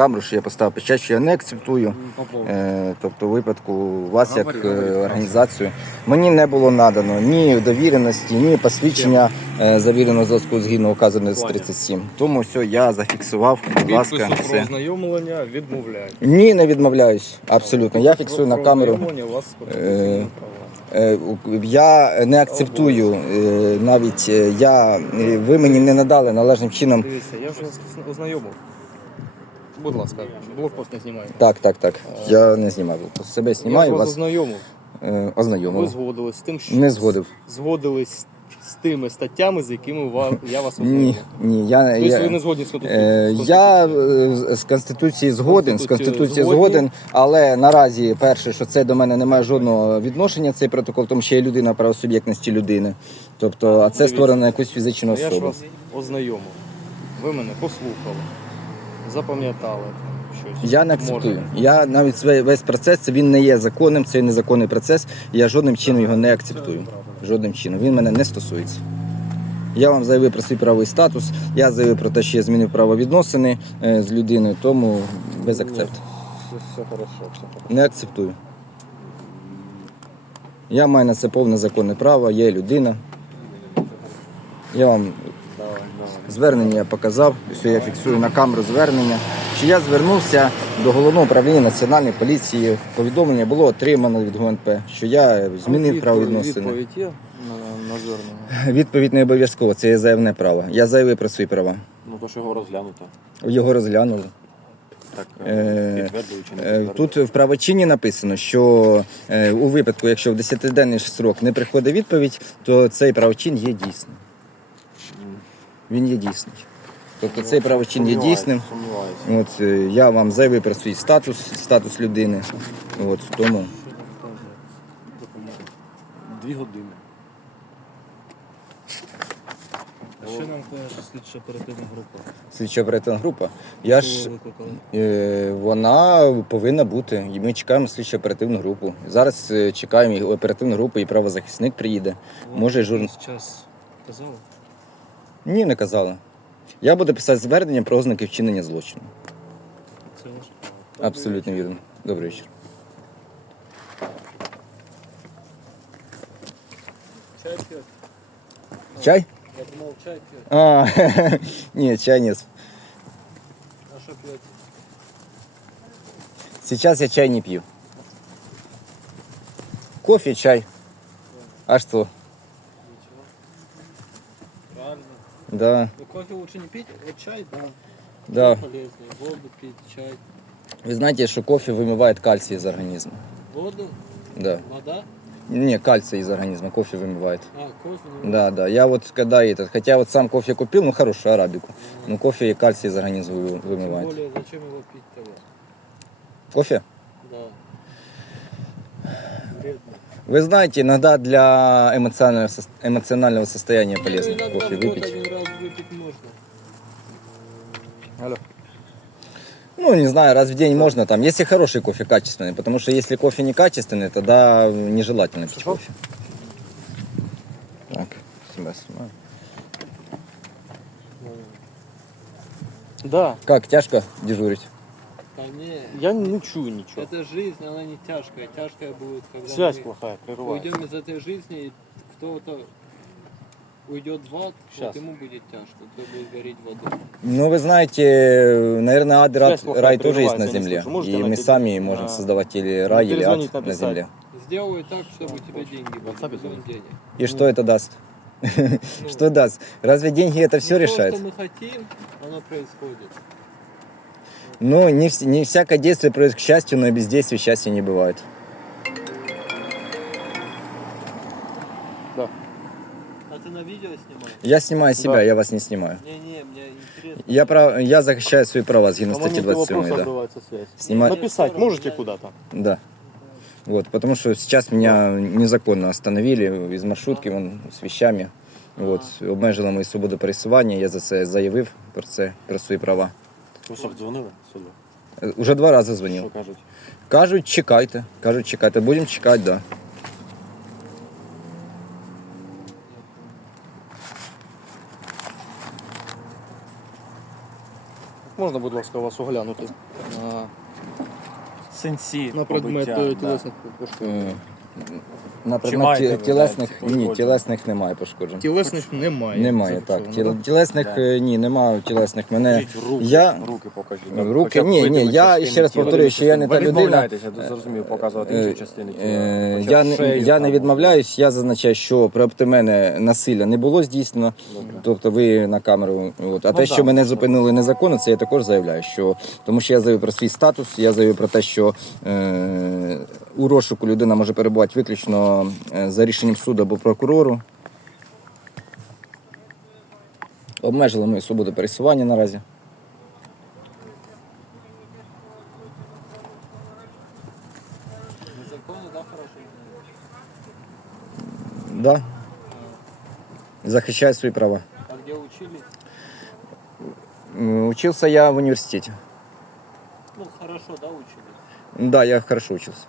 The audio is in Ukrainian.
камеру, що я поставив печать, що я не акцептую. Е, тобто, у випадку вас як е, організацію мені не було надано ні довіреності, ні посвідчення е, завіреного зв'язку згідно указаної з Плані. 37. Тому все, я зафіксував. Будь ласка, Підпису про все. ознайомлення відмовляють. Ні, не відмовляюсь. Абсолютно. Я фіксую на камеру. ознайомлення у вас Е. Е, у- Я не акцептую е, навіть е, я. е, Ви мені не надали належним чином. Дивіться, я ж вас ознайомив. Будь ласка, блокпост не знімайте. Так, так, так. Я не знімаю. Себе Я знімаю, вас вас ознайомив. е, Ви ознайомив. згодились з тим, що Не згодив. згодились з тими статтями, з якими ва- я вас Ні, ознайомив. ні, я, Тобто ви не згодні з е, Конституцією? я е, з- з Конституції згоден, з Конституцією Конституції згодні. згоден, але наразі перше, що це до мене не має жодного відношення, цей протокол, тому що я людина правосуб'єктності людини. Тобто, а це створено на якусь фізичну Я ж особу. вас ознайомив. Ви мене послухали, запам'ятали щось. Я не Може. акцептую. Я навіть свій весь процес це він не є законним, це незаконний процес. і Я жодним чином його не акцептую. Жодним чином. Він мене не стосується. Я вам заявив про свій правовий статус, я заявив про те, що я змінив правовідносини е, з людиною, тому без акцепту. Все, хорошо, все хорошо. Не акцептую. Я маю на це повне законне право, я є людина. Я вам. Звернення я показав, що я фіксую на камеру звернення. Що я звернувся до головного управління національної поліції. Повідомлення було отримано від ГУНП, що я змінив правовідносини. Відповідь є на, звернення? Відповідь не обов'язково, це є заявне право. Я заявив про свої права. Ну то що його розглянуто. Його розглянули. Так Е, не Е. Тут в правочині написано, що е, у випадку, якщо в 10-денний срок не приходить відповідь, то цей правочин є дійсним. Він є дійсний. Тобто цей правочин є дійсним. От е, я вам заявив про свій статус, статус людини. От тому Дві години. Що нам каже слідча оперативна група? слідча оперативна група. Я ж е, вона повинна бути. І ми чекаємо слідчу оперативну групу. Зараз е, чекаємо і оперативну групу, і правозахисник приїде. Може, жур... якийсь час казали? Ні, не казали. Я буду писати звернення про ознаки вчинення злочину. Це ваше. Абсолютно вірно. Добрий вечір. Чай п'ять? Чай? Я думав, чай п'ять. А, ні, чай не. А що п'ять? Сейчас я чай не пью. Кофе, чай. А что? Нічого. Правильно. Да, Ну кофе лучше не пить, вот чай, да. да. Полезнее. Воду пить, чай. Вы знаете, что кофе вымывает кальций из организма? Воду, Да. вода. Не, кальций из организма кофе вымывает. А, кофе. не Да, да. Я вот когда этот, хотя вот сам кофе купил, ну хорошую арабику, но кофе и кальций из организма вы- Тем вымывает. более, зачем его пить тогда? Кофе? Да. Вредно. Вы знаете, иногда для эмоционального, эмоционального состояния полезно Ну, кофе выпить можно. Алло. Ну, не знаю, раз в день можно там, если хороший кофе, качественный, потому что если кофе некачественный, тогда нежелательно пить Что? кофе. Так, себя снимаю. Да. Как, тяжко дежурить? Да не, Я не чую нічого. это жизнь, она не тяжкая. Тяжкая будет, когда Связь мы плохая, прерывается. уйдем из этой жизни, и кто-то уйдет в ад, Щас. вот ему будет тяжко, кто будет гореть в аду. Ну, вы знаете, наверное, ад и рай, тоже есть на земле. И мы сами можем создавать или рай, или ад на земле. Сделай так, чтобы у тебя деньги были. И что это даст? Ну, Что даст? Разве деньги это все ну, решает? То, что мы хотим, оно происходит. Ну, не, не всякое действие происходит к счастью, но и без действия счастья не бывает. Да. Ты на видео снимаешь? Я снимаю себя, Да. я вас не снимаю. Не-не, мне интересно. Я, прав... я захищаю свои права По моменту 27, да. Снимать, Написать можете куда-то? да. Вот, потому что сейчас меня незаконно остановили из маршрутки вон, з вещами. Вот, обмежили мою свободу пересування, я за це заявив про це, про свої права. Ви що, дзвонили сюди? Е, Уже два рази Що кажуть? Кажуть, чекайте. Кажуть, чекайте. Будемо чекати, да. Можна, будь ласка, вас оглянути на, Сенсі. на предмет побиття, е, да. тілесних пошкоджень? Е, На предмет маєте ті- ви, тілесних да, ні, пошкоджень? тілесних немає пошкоджень. Тілесних немає. Немає, так. Тіл- Тілесних Да. е, ні, немає тілесних. Мене Покажіть руки, я- руки покажіть. Руки? Хоча б Ні, ні, я частини ще раз тіла. повторюю, що я не Ви та людина. відмовляєтеся, я зрозумів, показувати Е, інші частини тіла. Е, Хоча б Я, не- я не відмовляюсь, я зазначаю, що проти мене насилля не було здійснено. Добре. Тобто ви на камеру. От. А Ну те, що мене зупинили незаконно, це я також заявляю. Що, тому що я заявив про свій статус, я заявив про те, що е, у розшуку людина може перебувати виключно е, за рішенням суду або прокурору. Обмежили мою свободу пересування наразі. Незаконно, да. Захищаю свої права. А где учились? М, Учился я в университете. Ну, хорошо, да, учились? Да, я хорошо учился.